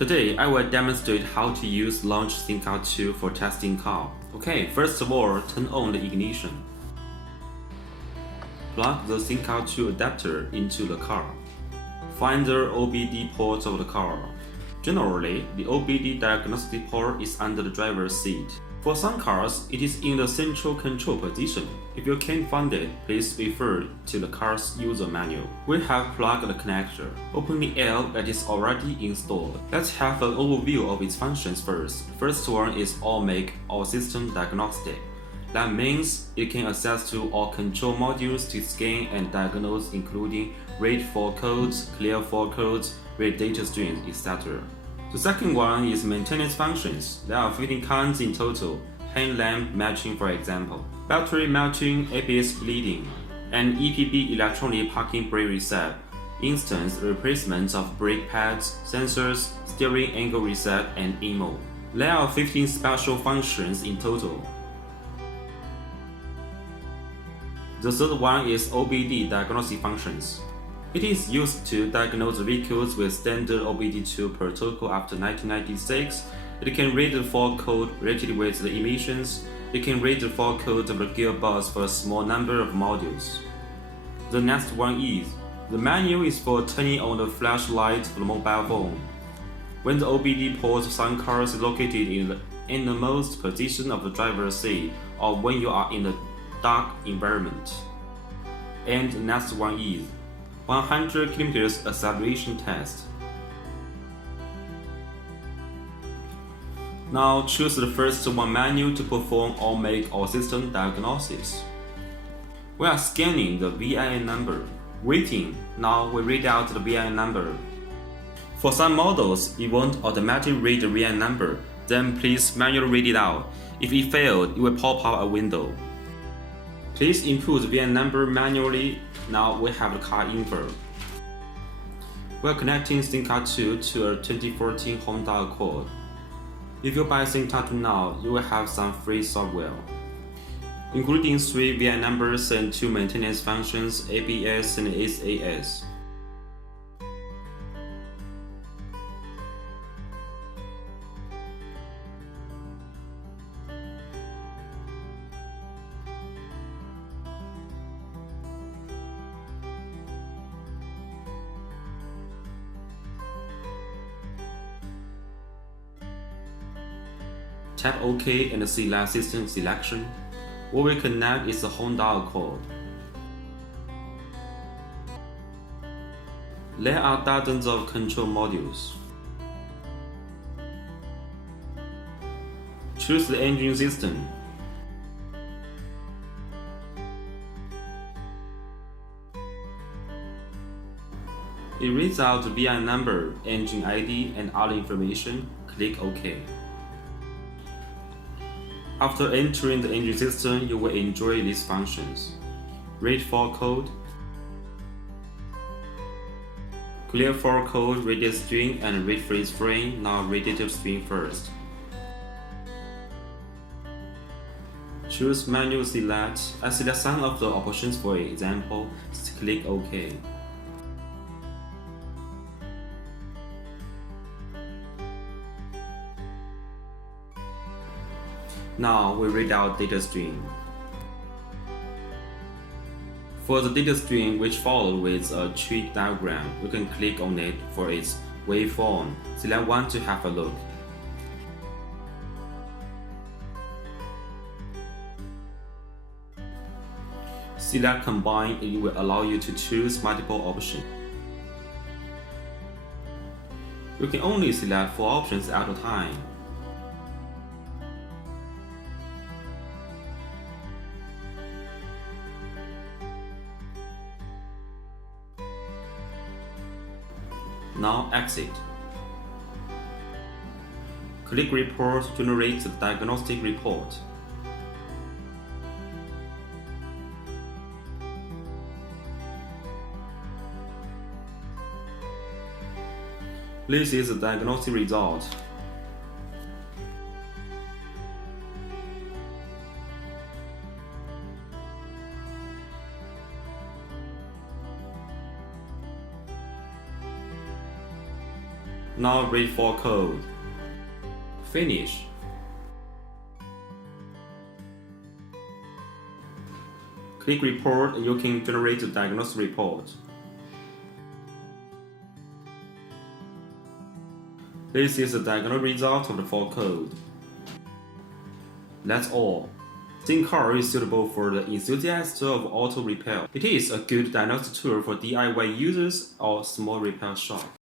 Today, I will demonstrate how to use launch ThinkCar 2 for testing car. Okay, first of all, turn on the ignition. Plug the ThinkCar 2 adapter into the car. Find the OBD port of the car. Generally, the OBD diagnostic port is under the driver's seat. For some cars, it is in the central control position. If you can't find it, please refer to the car's user manual. We have plugged the connector. Open the L that is already installed. Let's have an overview of its functions first. The first one is All Make All System Diagnostic. That means it can access to all control modules to scan and diagnose, including read fault codes, clear fault codes, read data streams, etc. The second one is maintenance functions. There are 15 kinds in total. Hand lamp matching, for example, battery matching, ABS bleeding, and EPB electronic parking brake reset, instant replacement of brake pads, sensors, steering angle reset, and EMO. There are 15 special functions in total. The third one is OBD diagnostic functions. It is used to diagnose vehicles with standard OBD2 protocol after 1996. It can read the fault code related with the emissions. It can read the fault code of the gearbox for a small number of modules. The next one is the menu is for turning on the flashlight for the mobile phone. When the OBD port of some cars is located in the innermost position of the driver's seat, or when you are in a dark environment. And the next one is 100 km acceleration test. Now choose the first one menu to perform All Make All System diagnosis. We are scanning the VIN number. Waiting. Now we read out the VIN number. For some models, it won't automatically read the VIN number. Then please manually read it out. If it failed, it will pop up a window. Please input the VIN number manually. Now we have the car info. We are connecting ThinkCar 2 to a 2014 Honda Accord. If you buy ThinkCar 2 now, you will have some free software, including 3 VIN numbers and 2 maintenance functions, ABS and SAS. Tap OK and select System Selection. What we connect is the Honda Accord. There are dozens of control modules. Choose the engine system. It reads out the VIN number, engine ID, and other information. Click OK. After entering the engine system, you will enjoy these functions. Read fault code, clear fault code, read data string, and read freeze frame. Now read data string first. Choose manual select. I select some of the options for example. Just click OK. Now we read out data stream. For the data stream which follows with a tree diagram, you can click on it for its waveform. Select one to have a look. Select Combine and it will allow you to choose multiple options. You can only select 4 options at a time. Now exit. Click Report to generate the diagnostic report. This is the diagnostic result. Now read for code. Finish. Click Report and you can generate the diagnosis report. This is the diagnostic result of the fault code. That's all. ThinkCar is suitable for the enthusiast of auto repair. It is a good diagnostic tool for DIY users or small repair shop.